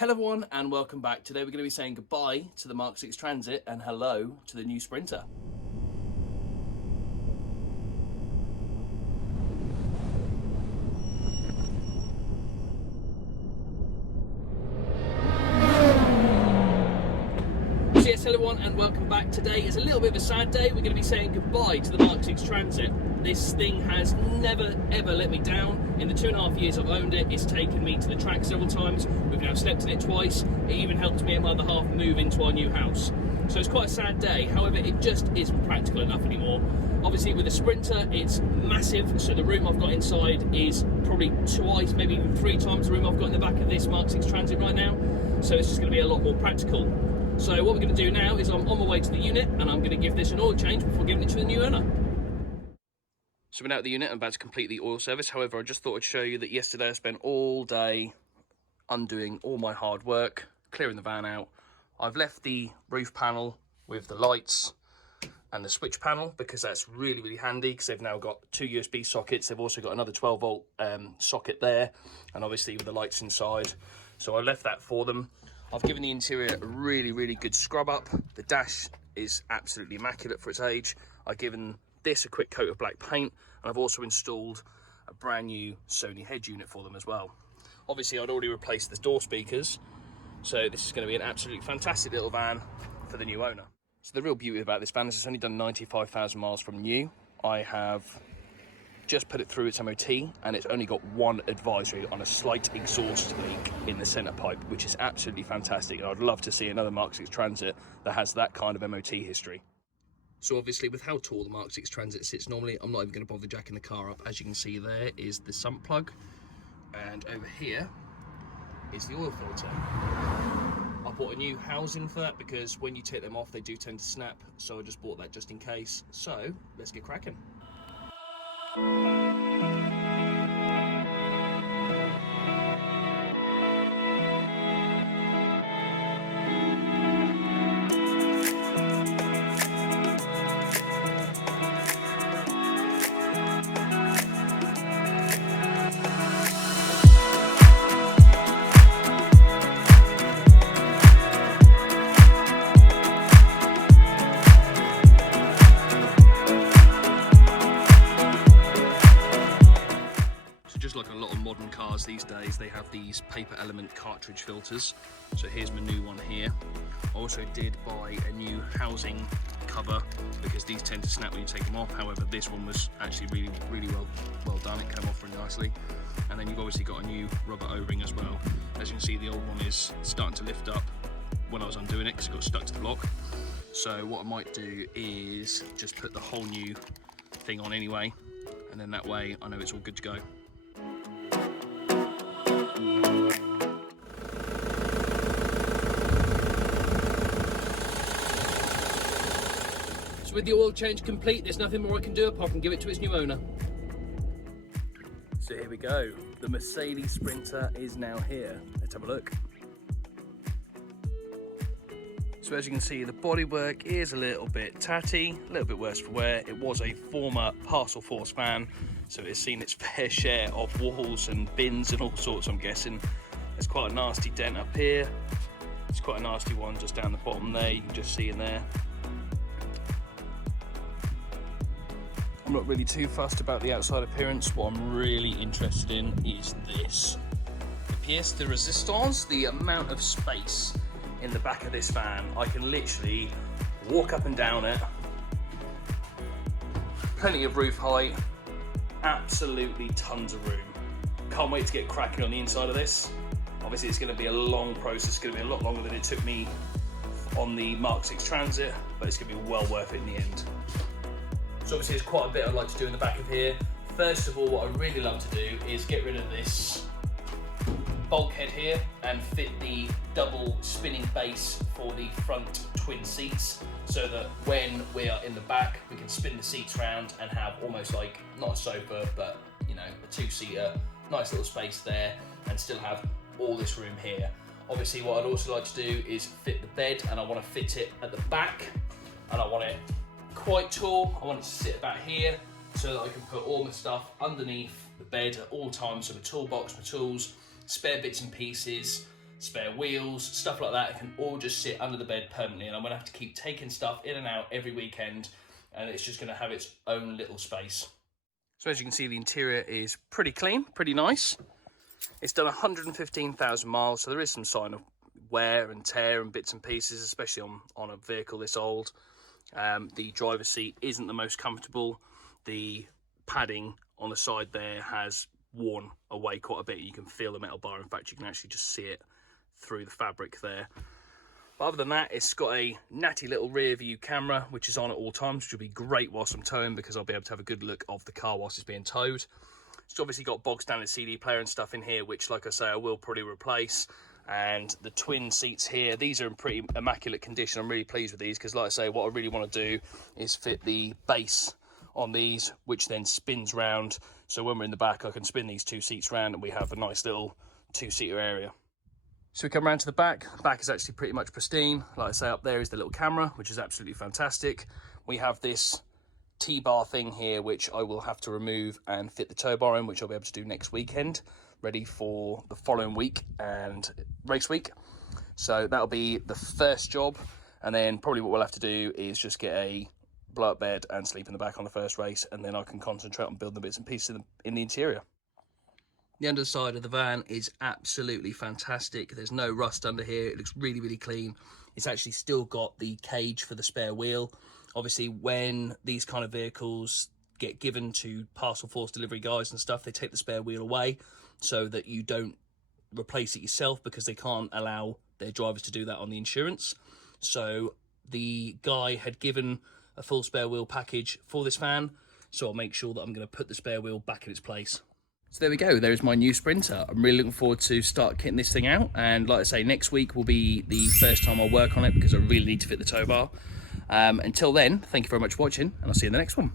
Hello everyone and welcome back. Today we're going to be saying goodbye to the MK6 Transit and hello to the new Sprinter. So yes, hello everyone and welcome back. Today is a little bit of a sad day. We're going to be saying goodbye to the MK6 Transit. This thing has never ever let me down. In the 2.5 years I've owned it, it's taken me to the track several times. We've now slept in it twice. It even helped me and my other half move into our new house. So it's quite a sad day. However, it just isn't practical enough anymore. Obviously with a Sprinter, it's massive. So the room I've got inside is probably twice, maybe even 3 times the room I've got in the back of this MK6 Transit right now. So it's just going to be a lot more practical. So what we're going to do now is I'm on my way to the unit and I'm going to give this an oil change before giving it to the new owner. So we're now at the unit, I'm about to complete the oil service. However, I just thought I'd show you that yesterday I spent all day undoing all my hard work, clearing the van out. I've left the roof panel with the lights and the switch panel because that's really handy because they've now got 2 USB sockets. They've also got another 12 volt socket there and obviously with the lights inside. So I left that for them. I've given the interior a really good scrub up. The dash is absolutely immaculate for its age. I've given this a quick coat of black paint and I've also installed a brand new Sony head unit for them as well. Obviously I'd already replaced the door speakers, so this is going to be an absolutely fantastic little van for the new owner. So the real beauty about this van is it's only done 95,000 miles from new. I have just put it through its MOT and it's only got one advisory on a slight exhaust leak in the centre pipe, which is absolutely fantastic, and I'd love to see another MK6 Transit that has that kind of MOT history. So obviously with how tall the MK6 Transit sits normally, I'm not even going to bother jacking the car up. As you can see, there is the sump plug, and over here is the oil filter. I bought a new housing for that because when you take them off they do tend to snap, so I just bought that just in case. So let's get cracking. Like a lot of modern cars these days, they have these paper element cartridge filters. So here's my new one here. I also did buy a new housing cover because these tend to snap when you take them off. However, this one was actually really well done. It came off really nicely. And then you've obviously got a new rubber O-ring as well. As you can see, the old one is starting to lift up when I was undoing it because it got stuck to the block. So what I might do is just put the whole new thing on anyway, and then that way I know it's all good to go. So with the oil change complete, there's nothing more I can do apart from give it to its new owner. So here we go. The Mercedes Sprinter is now here. Let's have a look. So as you can see, the bodywork is a little bit tatty, a little bit worse for wear. It was a former Parcel Force van, so it's seen its fair share of walls and bins and all sorts, I'm guessing. There's quite a nasty dent up here. It's quite a nasty one just down the bottom there, you can just see in there. I'm not really too fussed about the outside appearance. What I'm really interested in is this. The pièce de résistance, the amount of space in the back of this van. I can literally walk up and down it. Plenty of roof height, absolutely tons of room. Can't wait to get cracking on the inside of this. Obviously it's going to be a long process, it's going to be a lot longer than it took me on the MK6 Transit, but it's going to be well worth it in the end. So obviously there's quite a bit I'd like to do in the back of here. First of all, what I really love to do is get rid of this bulkhead here and fit the double spinning base for the front twin seats, so that when we are in the back we can spin the seats around and have almost like, not a sofa, but you know, a 2-seater, nice little space there, and still have all this room here. Obviously what I'd also like to do is fit the bed, and I want to fit it at the back, and I want it quite tall. I want it to sit about here so that I can put all my stuff underneath the bed at all times. So my toolbox, my tools, spare bits and pieces, spare wheels, stuff like that. It can all just sit under the bed permanently, and I'm gonna have to keep taking stuff in and out every weekend, and it's just gonna have its own little space. So as you can see, the interior is pretty clean, pretty nice. It's done 115,000 miles, so there is some sign of wear and tear and bits and pieces, especially on a vehicle this old. The driver's seat isn't the most comfortable. The padding on the side there has worn away quite a bit. You can feel the metal bar. In fact, you can actually just see it through the fabric there. But other than that, it's got a natty little rear view camera, which is on at all times, which will be great whilst I'm towing, because I'll be able to have a good look of the car whilst it's being towed. It's obviously got bog standard CD player and stuff in here, which, like I say, I will probably replace. And the twin seats here, these are in pretty immaculate condition. I'm really pleased with these, because like I say, what I really want to do is fit the base on these, which then spins round. So when we're in the back, I can spin these two seats round and we have a nice little two-seater area. So we come around to the back. The back is actually pretty much pristine. Like I say, up there is the little camera, which is absolutely fantastic. We have this T-bar thing here, which I will have to remove and fit the tow bar in, which I'll be able to do next weekend, ready for the following week and race week. So that'll be the first job. And then probably what we'll have to do is just get a blow-up bed and sleep in the back on the first race, and then I can concentrate on building the bits and pieces in the interior. The underside of the van is absolutely fantastic. There's no rust under here. It looks really, really clean. It's actually still got the cage for the spare wheel. Obviously, when these kind of vehicles get given to parcel force delivery guys and stuff, they take the spare wheel away so that you don't replace it yourself, because they can't allow their drivers to do that on the insurance. So the guy had given a full spare wheel package for this van, so I'll make sure that I'm going to put the spare wheel back in its place. So there we go, there's my new Sprinter. I'm really looking forward to start kitting this thing out, and like I say, next week will be the first time I'll work on it, because I really need to fit the tow bar. Until then, thank you very much for watching, and I'll see you in the next one.